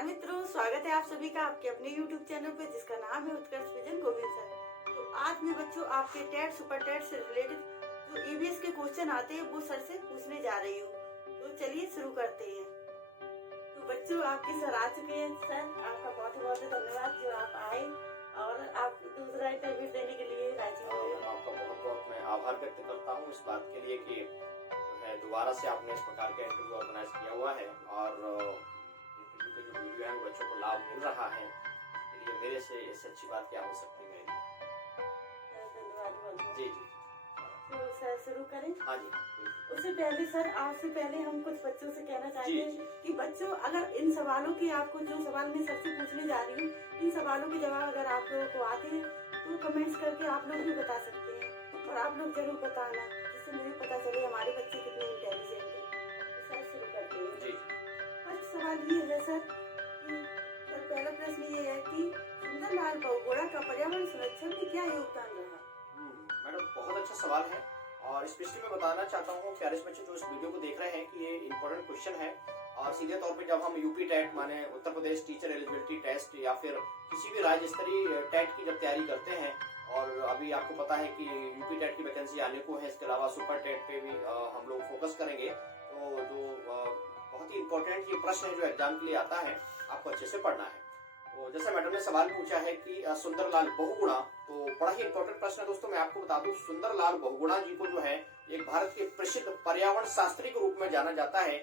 नमस्कार मित्रों, स्वागत है आप सभी का आपके अपने YouTube चैनल पे जिसका नाम है उत्कर्ष विजन गोविंद सर। तो आज मैं बच्चों आपके टेट सुपर टेट से रिलेटेड जो EVS के क्वेश्चन आते हैं वो सर से पूछने जा रही हूँ। तो चलिए शुरू करते हैं। तो बच्चों आपके सर आ चुके हैं। सर आपका बहुत बहुत धन्यवाद जो आप आए और आप दूसरा इंटरव्यू देने के लिए राजी हुए। आपका बहुत बहुत मैं आभार व्यक्त करता हूँ इस बात के लिए कि दोबारा से आपने इस प्रकार का इंटरव्यू ऑर्गेनाइज किया हुआ है और इंटरव्यू के जो वीडियो है वो बच्चों को लाभ मिल रहा है। इसलिए मेरे से इससे अच्छी बात क्या हो सकती है मेरे लिए। धन्यवाद जी। तो सर शुरू करें। हाँ जी। उससे पहले सर आपसे पहले हम कुछ बच्चों से कहना चाहेंगे कि बच्चों अगर इन सवालों की आपको जो सवाल मैं सर से पूछने जा रही हूँ इन सवालों के जवाब अगर आप लोगों को आते हैं तो कमेंट्स करके आप लोग भी बता सकते हैं और आप लोग जरूर बताना जिससे मुझे पता चले हमारे बच्चे कितने इंटेलिजेंट हैं। तो सर शुरू करते हैं। जी। फर्स्ट सवाल ये है सर कि सर पहला प्रश्न ये है कि सुंदरलाल बहुगुणा का पर्यावरण संरक्षण में क्या योगदान रहा? मैडम बहुत अच्छा सवाल है और स्पेशली मैं बताना चाहता हूँ प्यारे बच्चे जो इस वीडियो को देख रहे हैं कि ये इम्पोर्टेंट क्वेश्चन है और सीधे तौर पे जब हम यूपी टेट माने Uttar Pradesh teacher eligibility test या फिर किसी भी राज्य स्तरीय टेट की जब तैयारी करते हैं और अभी आपको पता है कि यूपी टेट की वैकेंसी आने को है, इसके अलावा सुपर टेट पे भी हम लोग फोकस करेंगे। तो जो बहुत ही इम्पोर्टेंट ये प्रश्न है जो एग्जाम के लिए आता है आपको अच्छे से पढ़ना है। तो जैसे मैडम ने सवाल पूछा है कि सुंदरलाल बहुगुणा, तो बड़ा ही इंपॉर्टेंट प्रश्न है दोस्तों। मैं आपको बता दूं सुंदरलाल बहुगुणा जी को जो है एक भारत के प्रसिद्ध पर्यावरण शास्त्री के रूप में जाना जाता है,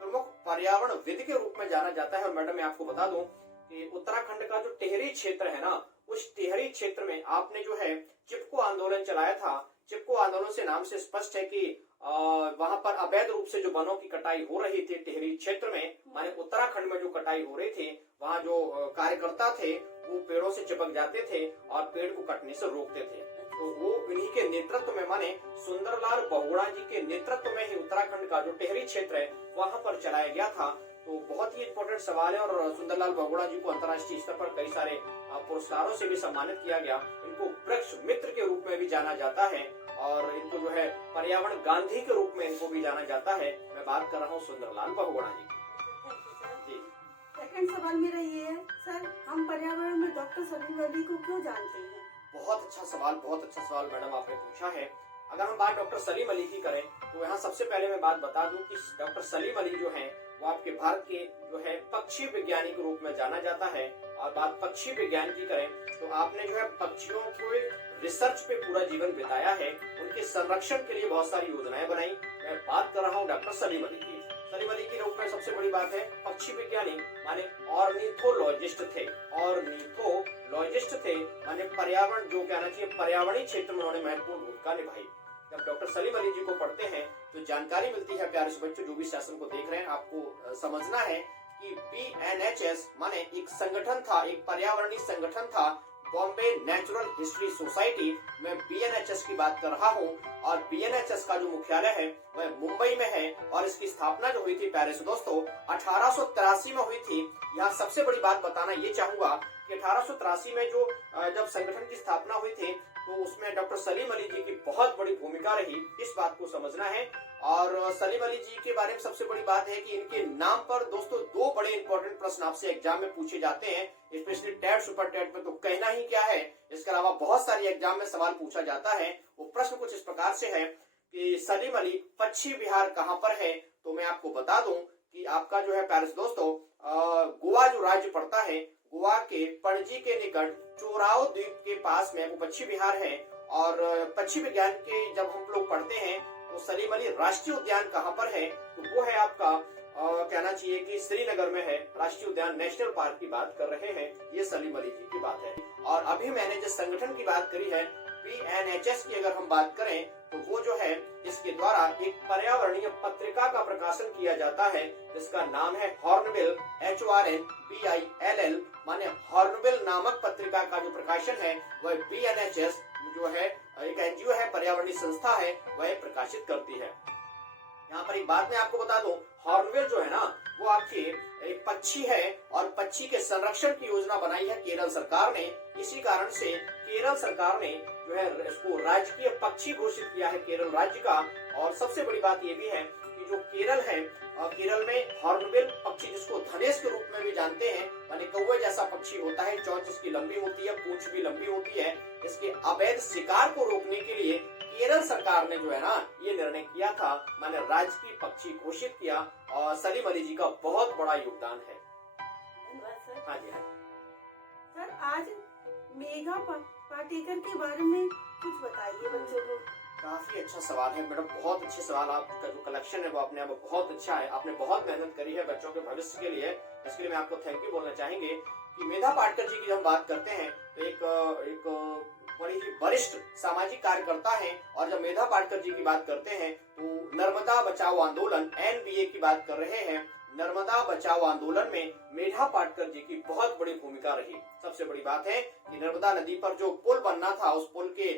प्रमुख पर्यावरणविद के रूप में जाना जाता है। और मैडम मैं आपको बता दूं कि उत्तराखंड का जो टिहरी क्षेत्र है ना, उस टिहरी क्षेत्र में आपने जो है चिपको आंदोलन चलाया था। चिपको आंदोलन से नाम से स्पष्ट है कि वहां पर अवैध रूप से जो वनों की कटाई हो रही थी टिहरी क्षेत्र में, माने उत्तराखंड में जो कटाई हो रही थी, वहाँ जो कार्यकर्ता थे वो पेड़ों से चिपक जाते थे और पेड़ को कटने से रोकते थे। तो वो इन्हीं के नेतृत्व में माने सुंदरलाल बहुगुणा जी के नेतृत्व में ही उत्तराखंड का जो टिहरी क्षेत्र है वहां पर चलाया गया था। तो बहुत ही इंपॉर्टेंट सवाल है और सुंदरलाल बहुगुणा जी को अंतर्राष्ट्रीय स्तर पर कई सारे पुरस्कारों से भी सम्मानित किया गया। इनको वृक्ष मित्र के रूप में भी जाना जाता है और इनको जो है पर्यावरण गांधी के रूप में इनको भी जाना जाता है। मैं बात कर रहा हूँ सुंदरलाल बहुगुणा जी। जी। सेकंड सवाल मेरा ये है सर, हम पर्यावरण में डॉक्टर सलीम अली को क्यों जानते हैं? बहुत अच्छा सवाल मैडम आपने पूछा है। अगर हम बात डॉक्टर सलीम अली की करें तो यहाँ सबसे पहले मैं बात बता दूं कि डॉक्टर सलीम अली जो है वो आपके भारत के जो है पक्षी विज्ञानी के रूप में जाना जाता है। और बात पक्षी विज्ञान की करें तो आपने जो है पक्षियों को रिसर्च पे पूरा जीवन बिताया है, उनके संरक्षण के लिए बहुत सारी योजनाएं बनाई। मैं बात कर रहा हूँ डॉक्टर सलीम अली की। सलीम अली के रूप में सबसे बड़ी बात है पक्षी विज्ञानी माने ऑर्निथोलॉजिस्ट थे। ऑर्निथोलॉजिस्ट थे माने पर्यावरण जो कहना चाहिए पर्यावरणीय क्षेत्र में उन्होंने महत्वपूर्ण भूमिका निभाई। जब डॉक्टर सलीम अली जी को पढ़ते हैं तो जानकारी मिलती है प्यारे बच्चों जो भी सेशन को देख रहे हैं आपको समझना है कि BNHS माने एक संगठन था, एक पर्यावरणीय संगठन था, बॉम्बे नेचुरल हिस्ट्री सोसाइटी। मैं BNHS की बात कर रहा हूँ और BNHS का जो मुख्यालय है वह मुंबई में है और इसकी स्थापना जो हुई थी प्यारे दोस्तों 1883 में हुई थी। यहाँ सबसे बड़ी बात बताना ये चाहूंगा कि 1883 में जो जब संगठन की स्थापना हुई थी तो उसमें डॉक्टर सलीम अली जी की बहुत बड़ी भूमिका रही, इस बात को समझना है। और सलीम अली जी के बारे में सबसे बड़ी बात है कि इनके नाम पर दोस्तों दो बड़े इंपॉर्टेंट प्रश्न आपसे एग्जाम में पूछे जाते हैं, स्पेशली टेट सुपर टेट में तो कहना ही क्या है। इसके अलावा बहुत सारी एग्जाम में सवाल पूछा जाता है। वो प्रश्न कुछ इस प्रकार से है कि सलीम अली पश्चिम बिहार कहाँ पर है? तो मैं आपको बता दूं कि आपका जो है प्यारे दोस्तों गोवा जो राज्य पड़ता है, गोवा के पणजी के निकट चोराव द्वीप के पास में वो पश्चिम बिहार है। और पक्षी विज्ञान के जब हम लोग पढ़ते हैं तो सलीम अली राष्ट्रीय उद्यान कहाँ पर है? तो वो है आपका कहना चाहिए कि श्रीनगर में है। राष्ट्रीय उद्यान नेशनल पार्क की बात कर रहे हैं, ये सलीम अली जी की बात है। और अभी मैंने जिस संगठन की बात करी है BNHS की अगर हम बात करें तो वो जो है इसके द्वारा एक पर्यावरणीय पत्रिका का प्रकाशन किया जाता है जिसका नाम है हॉर्नबिल HORNBILL माने हॉर्नबिल नामक पत्रिका का जो प्रकाशन है वह BNHS जो है एक NGO है, पर्यावरणीय संस्था है, वह प्रकाशित करती है। यहाँ पर एक बात मैं आपको बता दूं, हॉर्नबिल जो है ना वो आपकी एक पक्षी है और पक्षी के संरक्षण की योजना बनाई है केरल सरकार ने। इसी कारण से केरल सरकार ने जो है इसको राजकीय पक्षी घोषित किया है केरल राज्य का। और सबसे बड़ी बात ये भी है कि जो केरल है केरल में हॉर्नबिल पक्षी, जिसको धनेश के रूप में भी जानते हैं, माने कौवे जैसा पक्षी होता है, चोंच इसकी लंबी होती है, पूंछ भी लंबी होती है। इसके अवैध शिकार को रोकने के लिए केरल सरकार ने जो है ना ये निर्णय किया था, माने राजकीय पक्षी घोषित किया। और सलीम अली जी का बहुत बड़ा योगदान है। धन्यवाद सर। हाँ जी, हाँ सर आज मेघा पाटेकर के बारे में कुछ बताइए बच्चों को। काफी अच्छा सवाल है मैडम, बहुत अच्छे सवाल। आपका जो कलेक्शन है वो अपने आप में बहुत अच्छा है। आपने बहुत मेहनत करी है बच्चों के भविष्य के लिए, इसके लिए मैं आपको थैंक यू बोलना चाहेंगे। कि मेधा पाटकर जी की जब हम बात करते हैं तो एक बड़ी ही वरिष्ठ सामाजिक कार्यकर्ता हैं। और जब मेधा पाटकर जी की बात करते हैं तो नर्मदा बचाओ आंदोलन NBA की बात कर रहे हैं। नर्मदा बचाओ आंदोलन में मेधा पाटकर जी की बहुत बड़ी भूमिका रही। सबसे बड़ी बात है कि नर्मदा नदी पर जो पुल बनना था, उस पुल के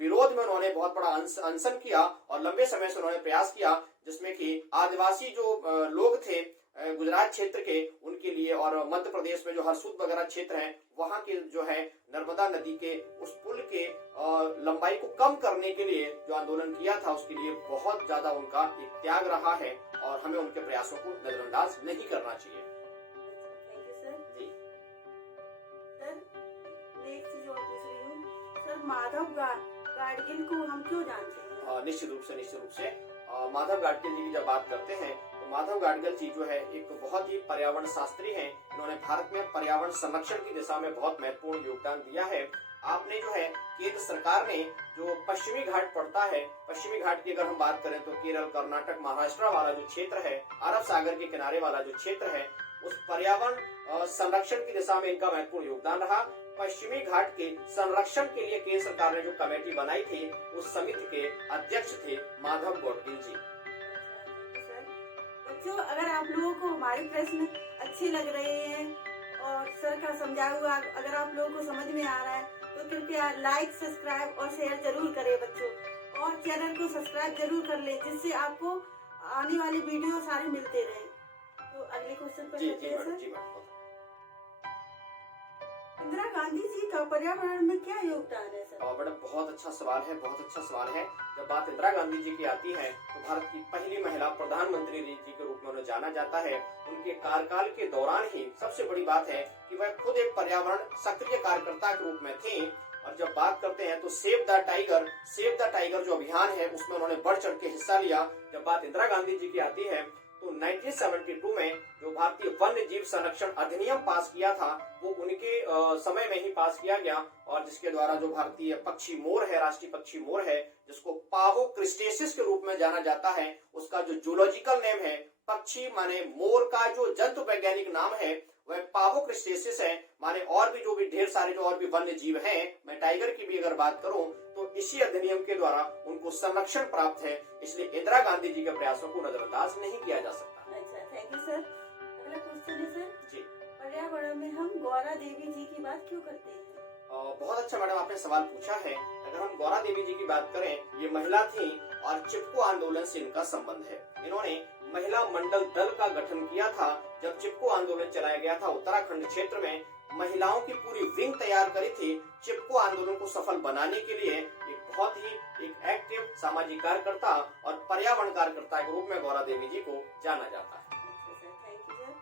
विरोध में उन्होंने बहुत बड़ा अनशन किया और लंबे समय से उन्होंने प्रयास किया, जिसमें कि आदिवासी जो लोग थे गुजरात क्षेत्र के, उनके लिए, और मध्य प्रदेश में जो हरसूद वगैरह क्षेत्र है, वहां के जो है नर्मदा नदी के उस पुल के लंबाई को कम करने के लिए जो आंदोलन किया था, उसके लिए बहुत ज्यादा उनका एक त्याग रहा है और हमें उनके प्रयासों को नजरअंदाज नहीं करना चाहिए। Thank you sir. जी सर नेक्स्ट चीज और पूछ रही हूँ सर, माधव गाडगिल को हम क्यों जानते हैं? निश्चित रूप से माधव गाडगिल जी की जब बात करते हैं तो माधव गाडगिल जी जो है एक बहुत ही पर्यावरण शास्त्री हैं। इन्होंने भारत में पर्यावरण संरक्षण की दिशा में बहुत महत्वपूर्ण योगदान दिया है। आपने जो है केंद्र सरकार ने जो पश्चिमी घाट पड़ता है, पश्चिमी घाट की अगर हम बात करें तो केरल, कर्नाटक, महाराष्ट्र वाला जो क्षेत्र है, अरब सागर के किनारे वाला जो क्षेत्र है, उस पर्यावरण संरक्षण की दिशा में इनका महत्वपूर्ण योगदान रहा। पश्चिमी घाट के संरक्षण के लिए केंद्र सरकार ने जो कमेटी बनाई थी, उस समिति के अध्यक्ष थे माधव गाडगिल जी। बच्चों, अगर आप लोगों को हमारे प्रश्न अच्छे लग रहे हैं और सर का समझाया हुआ अगर आप लोगों को समझ में आ रहा है तो कृपया लाइक, सब्सक्राइब और शेयर जरूर करें बच्चों, और चैनल को सब्सक्राइब जरूर कर लें, जिससे आपको आने वाले वीडियो सारे मिलते रहे। तो अगले क्वेश्चन पर चलते हैं सर। इंदिरा गांधी जी का पर्यावरण में क्या योगदान है सर? बड़ा बहुत अच्छा सवाल है, बहुत अच्छा सवाल है। जब बात इंदिरा गांधी जी की आती है तो भारत की पहली महिला प्रधानमंत्री जी के रूप में उन्हें जाना जाता है। उनके कार्यकाल के दौरान ही सबसे बड़ी बात है कि वह खुद एक पर्यावरण सक्रिय कार्यकर्ता के रूप में थी। और जब बात करते हैं तो सेव द टाइगर जो अभियान है, उसमें उन्होंने बढ़ चढ़ के हिस्सा लिया। जब बात इंदिरा गांधी जी की आती है तो 1972 में जो भारतीय वन्य जीव संरक्षण अधिनियम पास किया था, वो उनके समय में ही पास किया गया, और जिसके द्वारा जो भारतीय पक्षी मोर है, राष्ट्रीय पक्षी मोर है, जिसको पावो क्रिस्टेसिस के रूप में जाना जाता है, उसका जो जूलॉजिकल नेम है, पक्षी माने मोर का जो जंतु वैज्ञानिक नाम है वह पावो क्रिस्टेसिस है। माने और भी जो भी ढेर सारे जो और भी वन्य जीव हैं, मैं टाइगर की भी अगर बात करूं तो इसी अधिनियम के द्वारा उनको संरक्षण प्राप्त है। इसलिए इंदिरा गांधी जी के प्रयासों को नजरअंदाज नहीं किया जा सकता। अच्छा, थैंक यू सर। अगला क्वेश्चन है सर जी, पर्यावरण में हम गौरा देवी जी की बात क्यों करते हैं? बहुत अच्छा मैडम आपने सवाल पूछा है। अगर हम गौरा देवी जी की बात करें, ये महिला थी और चिपको आंदोलन से इनका संबंध है। इन्होंने महिला मंडल दल का गठन किया था। जब चिपको आंदोलन चलाया गया था उत्तराखंड क्षेत्र में, महिलाओं की पूरी विंग तैयार करी थी चिपको आंदोलन को सफल बनाने के लिए। एक बहुत ही एक एक्टिव सामाजिक कार्यकर्ता और पर्यावरण कार्यकर्ता के रूप में गौरा देवी जी को जाना जाता है। Thank you sir.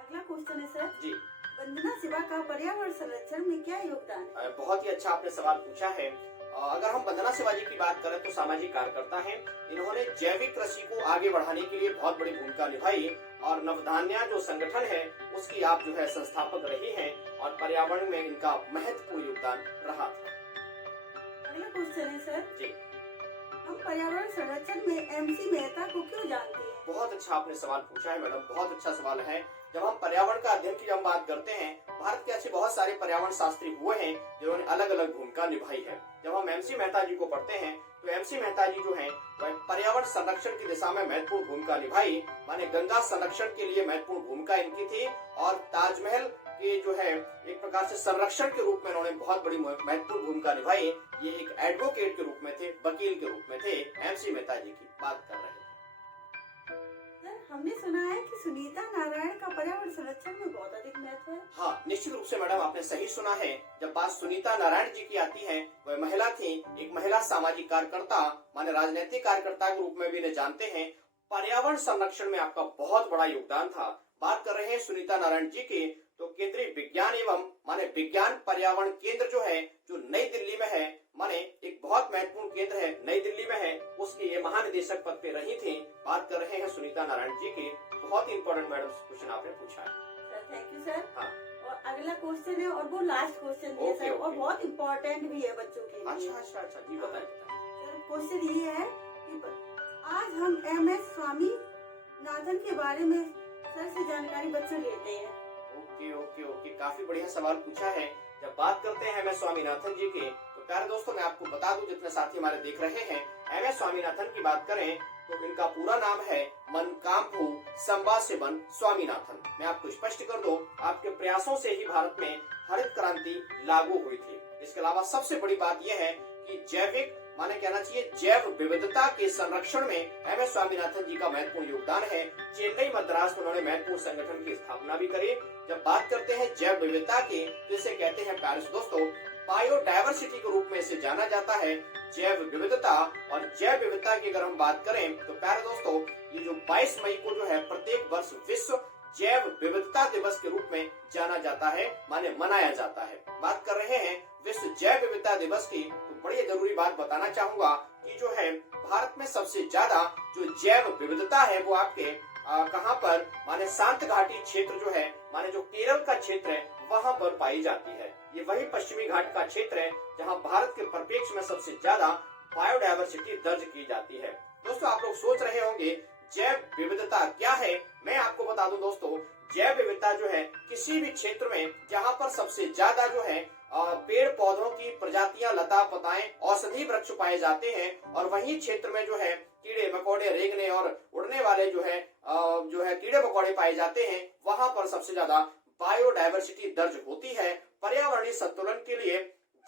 अगला क्वेश्चन है सर जी, वंदना शिवा का पर्यावरण संरक्षण में क्या योगदान है? बहुत ही अच्छा आपने सवाल पूछा है। अगर हम वंदना शिवा जी की बात करें तो सामाजिक कार्यकर्ता हैं। इन्होंने जैविक कृषि को आगे बढ़ाने के लिए बहुत बड़ी भूमिका निभाई, और नवधान्या जो संगठन है उसकी आप जो है संस्थापक रही हैं, और पर्यावरण में इनका महत्वपूर्ण योगदान रहा था। अगला क्वेश्चन है सर जी, हम पर्यावरण संरक्षण में MC मेहता को क्यों जानते हैं? बहुत अच्छा आपने सवाल पूछा है मैडम, बहुत अच्छा सवाल है। जब हम पर्यावरण का अध्ययन की जब बात करते हैं, भारत के ऐसे बहुत सारे पर्यावरण शास्त्री हुए हैं जिन्होंने अलग अलग भूमिका निभाई है। जब हम MC मेहता जी को पढ़ते हैं तो MC मेहता जी जो हैं वह पर्यावरण संरक्षण की दिशा में महत्वपूर्ण भूमिका निभाई। माने गंगा संरक्षण के लिए महत्वपूर्ण भूमिका इनकी थी, और ताजमहल के जो है एक प्रकार से संरक्षण के रूप में इन्होंने बहुत बड़ी महत्वपूर्ण भूमिका निभाई। ये एक एडवोकेट के रूप में थे, वकील के रूप में थे। MC मेहता जी की बात कर रहे हैं। हमने सुना है कि सुनीता नारायण का पर्यावरण संरक्षण में बहुत अधिक महत्व है। हाँ, निश्चित रूप से मैडम आपने सही सुना है। जब बात सुनीता नारायण जी की आती है, वह महिला थी, एक महिला सामाजिक कार्यकर्ता, माने राजनीतिक कार्यकर्ता के रूप में भी इन्हें जानते हैं। पर्यावरण संरक्षण में आपका बहुत बड़ा योगदान था। बात कर रहे हैं सुनीता नारायण जी की, तो केंद्रीय विज्ञान एवं माने विज्ञान पर्यावरण केंद्र जो है, जो नई दिल्ली में है, माने एक बहुत महत्वपूर्ण केंद्र है, नई दिल्ली में है, उसके ये महानिदेशक पद पे रही थी। बात कर रहे हैं सुनीता नारायण जी की। बहुत ही इंपॉर्टेंट मैडम क्वेश्चन आपने पूछा है सर। Thank you sir. हाँ। और अगला क्वेश्चन है और वो लास्ट क्वेश्चन भी है सर, और बहुत इम्पोर्टेंट भी है बच्चों के लिए। अच्छा जी, बताएं। सर क्वेश्चन ये है कि आज हम MS स्वामीनाथन के बारे में सर से जानकारी बच्चों लेते हैं। ओके, काफी बढ़िया सवाल पूछा है। जब बात करते हैं MS स्वामीनाथन जी की, तो प्यारे दोस्तों मैं आपको बता दूं, जितने साथी हमारे देख रहे हैं, MS स्वामीनाथन की बात करें तो इनका पूरा नाम है मनकाम्फू संबाशिवन स्वामीनाथन। मैं आपको स्पष्ट कर दूं, आपके प्रयासों से ही भारत में हरित क्रांति लागू हुई थी। इसके अलावा सबसे बड़ी बात यह है कि जैविक माने कहना चाहिए जैव विविधता के संरक्षण में MS स्वामीनाथन जी का महत्वपूर्ण योगदान है। चेन्नई मद्रास में उन्होंने महत्वपूर्ण संगठन की स्थापना भी करी। जब बात करते हैं जैव विविधता की, तो इसे कहते हैं प्यारे दोस्तों बायोडायवर्सिटी के रूप में इसे जाना जाता है, जैव विविधता। और जैव विविधता की अगर हम बात करें तो प्यारे दोस्तों, ये जो 22 मई को जो है प्रत्येक वर्ष विश्व जैव विविधता दिवस के रूप में जाना जाता है, माने मनाया जाता है। बात कर रहे हैं विश्व जैव विविधता दिवस की, तो बड़ी जरूरी बात बताना चाहूंगा कि जो है भारत में सबसे ज्यादा जो जैव विविधता है वो आपके कहाँ पर, माने शांत घाटी क्षेत्र जो है, माने जो केरल का क्षेत्र है, वहाँ पर पाई जाती है। ये वही पश्चिमी घाट का क्षेत्र है जहाँ भारत के परिप्रेक्ष्य में सबसे ज्यादा बायोडायवर्सिटी दर्ज की जाती है। दोस्तों आप लोग सोच रहे होंगे जैव विविधता क्या है। मैं आपको बता दूं दोस्तों, जैव विविधता जो है किसी भी क्षेत्र में जहाँ पर सबसे ज्यादा जो है पेड़ पौधों की प्रजातियां, लता पताएं, औषधि वृक्ष पाए जाते हैं, और वही क्षेत्र में जो है कीड़े मकोड़े, रेंगने और उड़ने वाले जो है कीड़े मकोड़े पाए जाते हैं, वहां पर सबसे ज्यादा बायोडायवर्सिटी दर्ज होती है। पर्यावरणीय संतुलन के लिए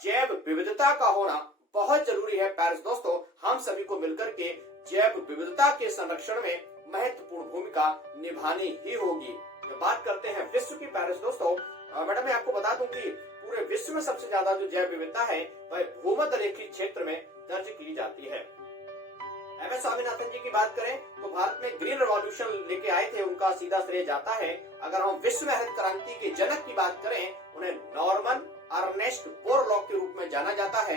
जैव विविधता का होना बहुत जरूरी है। प्यारे दोस्तों, हम सभी को मिलकर के जैव विविधता के संरक्षण में महत्वपूर्ण भूमिका निभानी ही होगी। जब बात करते हैं विश्व की, प्यारे दोस्तों मैडम मैं आपको बता दूं कि पूरे विश्व में सबसे ज्यादा जो जैव विविधता है वह भूमध्य रेखीय क्षेत्र में दर्ज की जाती है। MS स्वामीनाथन जी की बात करें तो भारत में ग्रीन रेवोल्यूशन लेके आए थे, उनका सीधा श्रेय जाता है। अगर हम विश्व में हरित क्रांति के जनक की बात करें, उन्हें नॉर्मन अर्नेस्ट बोरलॉग के रूप में जाना जाता है।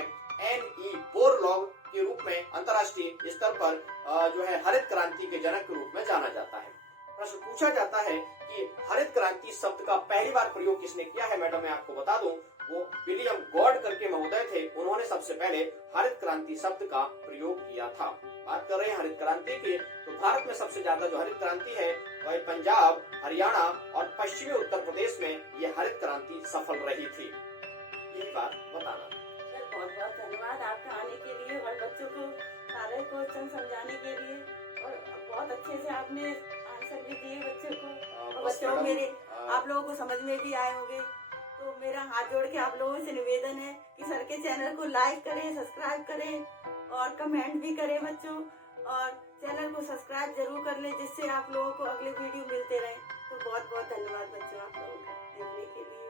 NE बोरलॉग के रूप में अंतर्राष्ट्रीय स्तर पर जो है हरित क्रांति के जनक के रूप में जाना जाता है। प्रश्न पूछा जाता है कि हरित क्रांति शब्द का पहली बार प्रयोग किसने किया है। मैडम मैं आपको बता दूं, वो विलियम गॉड करके महोदय थे, उन्होंने सबसे पहले हरित क्रांति शब्द का प्रयोग किया था। बात कर रहे हैं हरित क्रांति की, तो भारत में सबसे ज्यादा जो हरित क्रांति है वह पंजाब, हरियाणा और पश्चिमी उत्तर प्रदेश में ये हरित क्रांति सफल रही थी। यही बात बताना। बहुत बहुत धन्यवाद आपका आने के लिए और बच्चों को सारे क्वेश्चन समझाने के लिए, और बहुत अच्छे से आपने आंसर भी दिए बच्चों को, और बच्चों मेरे आप लोगों को समझ में भी आए होंगे। तो मेरा हाथ जोड़ के आप लोगों से निवेदन है कि सर के चैनल को लाइक करें, सब्सक्राइब करें और कमेंट भी करें बच्चों, और चैनल को सब्सक्राइब जरूर कर लें जिससे आप लोगों को अगले वीडियो मिलते रहे। तो बहुत बहुत धन्यवाद बच्चों आप लोगों को देखने के लिए।